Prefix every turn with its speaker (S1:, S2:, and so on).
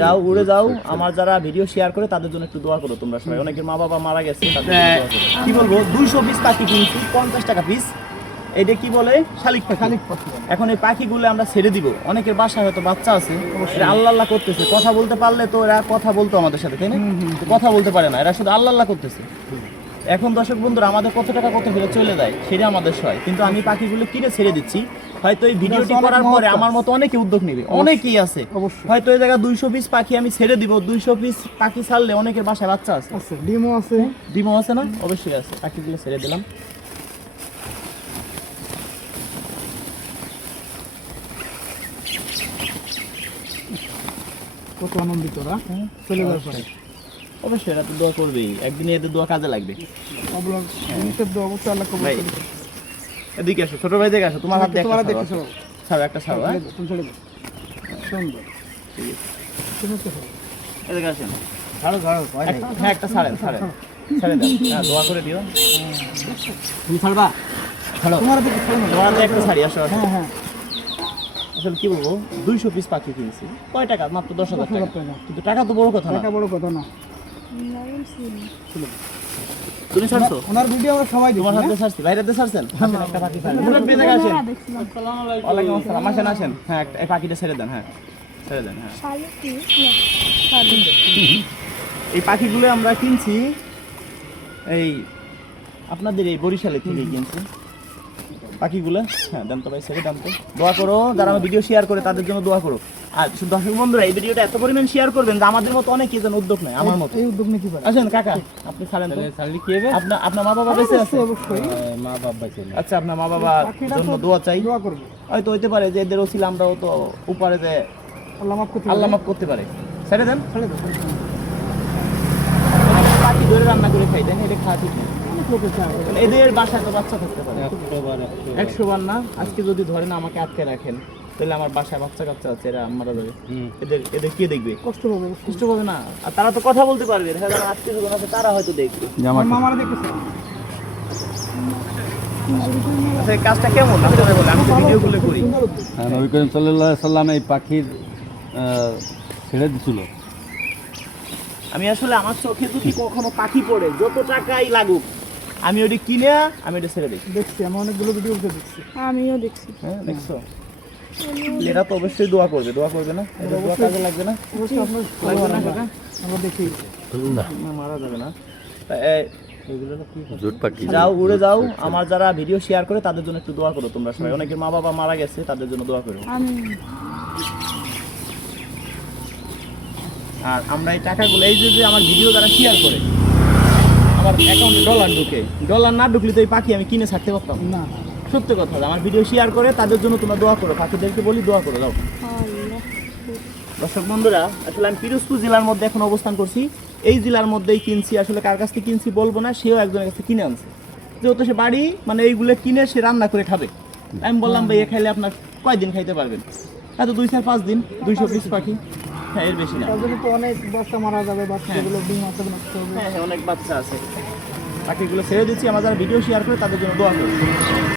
S1: যাও উড়ে যাও আমার যারা ভিডিও শেয়ার করে তাদের জন্য একটু দোয়া করো তোমরা সবাই। অনেকের মা বাবা মারা গেছে করো। কি বলব? দুইশো পিস পাখি কিনছি পঞ্চাশ টাকা পিস এটা কি বলে? শালিক পাখি।
S2: শালিক পাখি।
S1: এখন এই পাখিগুলো আমরা ছেড়ে দিব। অনেকের বাসায় হয়তো বাচ্চা আছে। এরা আল্লাহ আল্লাহ করতেছে। কথা বলতে পারলে তো এরা কথা বলতো আমাদের সাথে তাই না? কথা বলতে পারে না। এরা শুধু আল্লাহ আল্লাহ করতেছে। এখন দর্শক বন্ধুরা আমাদের কত টাকা কত ফেরত চলে যায় সেটা আমাদের সয় কিন্তু আমি পাখিগুলো কিনে ছেড়ে দিচ্ছি। হয়তো এই ভিডিওটি করার পরে আমার মতো অনেকে উদ্যোগ নেবে। অনেকেই আছে। হয়তো এই জায়গায় দুইশো পিস পাখি আমি ছেড়ে দিব দুইশো পিস পাখি ছাড়লে অনেকের বাসায় বাচ্চা আছে।
S2: ডিমও আছে।
S1: ডিমও আছে না? অবশ্যই আছে। পাখিগুলো ছেড়ে দিলাম।
S2: কত আনন্দিত ওরা। চলে যাওয়ার পরে।
S1: অবশ্যই এরা তো দোয়া করবেই। একদিনে এদের দোয়া কাজে লাগবে।
S2: অবলম্ব অবশ্যই আল্লাহ করবে।
S1: এদিকে আসো ছোট ভাই দিকে আসো তোমার হাতে
S2: তোমার
S1: একটা
S2: হাতে
S1: ছাড়ো।
S2: একটা
S1: ছাড়ো হ্যাঁ
S2: তুমি ছেড়ে দাও। সুন্দর তুমি তো ছাড়ো।
S1: এদিকে আসেন
S2: ছাড়ো, ছাড়ো,
S1: হ্যাঁ একটা ছাড়েন ছাড়েন ছেড়ে দেন হ্যাঁ দোয়া করে দিও
S2: তুমি ছাড়বা?
S1: ছাড়ো
S2: তোমার হাতে ছাড়ো
S1: তোমার হাতে একটা শাড়ি আসো আসো।
S2: হ্যাঁ, হ্যাঁ।
S1: আসলে কি বলব দুইশো পিস পাখি কিনছি কয় টাকা মাত্র দশ হাজার টাকা। কিন্তু টাকা তো বড় কথা না
S2: টাকা বড় কথা না।
S1: তুমি ছাড়ছো?
S2: ওনার ভিডিও আমরা সবাই দেখি
S1: তোমার
S2: হ্যাঁ?
S1: হাতে ছাড়ছি বাইরে হাতে ছাড়ছেন? একটা পাখি ছাড়েন। আসেন। ওয়ালাইকুম আসসালাম। আসেন আসেন? হ্যাঁ একটা- এই পাখিটা ছেড়ে দেন হ্যাঁ। ছেড়ে দেন হ্যাঁ। এই পাখিগুলো আমরা কিনছি এই আপনাদের এই বরিশালে থেকে কিনছি। পাখিগুলো হ্যাঁ দেন তো ভাই ছেড়ে দেন তো। দোয়া করো যারা আমার ভিডিও শেয়ার করে তাদের জন্য দোয়া করো। আর শুধু দর্শক বন্ধুরা এই ভিডিওটা এত পরিমাণ শেয়ার করবেন যে আমাদের মতো অনেকেই যেন উদ্যোগ নেয় আমার মতো।
S2: এই উদ্যোগ নিয়ে কি পারে?
S1: আসেন কাকা আপনি ছাড়েন তো। আপনার আপনার মা বাবা বেঁচে আছে?
S2: অবশ্যই।
S3: মা বাবা ছিল
S1: আচ্ছা আপনার মা
S2: পাখিটা
S1: জন্য দোয়া চাই।
S2: দোয়া করব।
S1: হয়তো হইতে পারে যে এদের ওসিলা আমরাও তো উপরে যে
S2: আল্লাহ মাফ করতে
S1: আল্লাহ মাফ করতে পারে। ছেড়ে দেন।
S2: ছেড়ে দাও।
S1: পাখি ধরে রান্না করে খাই দেন এটা খাওয়া ঠিক না।
S2: অনেক
S1: এদের বাসায় তো বাচ্চা থাকতে পারে।
S3: একশো বার
S1: না আজকে যদি ধরেন আমাকে আটকে রাখেন তাহলে আমার বাসায় বাচ্চা কাচ্চা আছে এরা মারা যাবে। এদের এদের কে দেখবে?
S2: কষ্ট হবে
S1: কষ্ট হবে না। আর তারা তো কথা বলতে পারবে দেখা যাবে আজকে যখন আছে তারা হয়তো দেখবে।
S2: আমার মামারা দেখেছে।
S1: আচ্ছা এই কাজটা কেমন? আমি তো ভিডিওগুলো করি।
S3: হ্যাঁ নবী করিম সাল্লাহ সাল্লাম এই পাখির ছেড়ে দিছিল।
S1: আমি আসলে আমার চোখে যদি কখনো পাখি পড়ে যত টাকাই লাগুক। আমি ওটি কিনে আমি ওটা ছেড়ে দিই।
S2: দেখছি আমি অনেকগুলো ভিডিও দেখছি।
S4: আমিও দেখছি।
S1: হ্যাঁ দেখছ? এরা তো অবশ্যই দোয়া করবে দোয়া করবে না? দোয়া কাজে লাগবে না?
S2: আমরা দেখি।
S1: না। মারা যাবে না। যাও উড়ে যাও। আমার যারা ভিডিও শেয়ার করে তাদের জন্য একটু দোয়া করো তোমরা সবাই। অনেকের মা বাবা মারা গেছে তাদের জন্য দোয়া করো। আর আমরা এই টাকাগুলো এই যে যে আমার ভিডিও যারা শেয়ার করে আমার অ্যাকাউন্টে ডলার ঢুকে। ডলার না ঢুকলে তো এই পাখি আমি কিনে ছাড়তে পারতাম। না। সত্যি কথা আমার ভিডিও শেয়ার করে তাদের জন্য তোমরা দোয়া করো। পাখিদেরকে বলি দোয়া করো দাও। দর্শক বন্ধুরা আসলে আমি পিরোজপুর জেলার মধ্যে এখন অবস্থান করছি। এই জেলার মধ্যেই কিনছি আসলে কার কাছ থেকে কিনছি বলব না সেও একজনের কাছে কিনে আনছে। যেহেতু সে বাড়ি মানে এইগুলো কিনে সে রান্না করে খাবে। আমি বললাম ভাই এ খাইলে আপনার কয়দিন খাইতে পারবেন? হয়তো দুই চার পাঁচ দিন দুইশো পিস পাখি। হ্যাঁ এর বেশি না।
S2: তার তো অনেক বাচ্চা মারা যাবে বাচ্চা যেগুলো ডিম আছে নষ্ট হবে।
S1: হ্যাঁ হ্যাঁ অনেক বাচ্চা আছে। বাকিগুলো ছেড়ে দিচ্ছি আমরা যারা ভিডিও শেয়ার করে তাদের জন্য দোয়া করি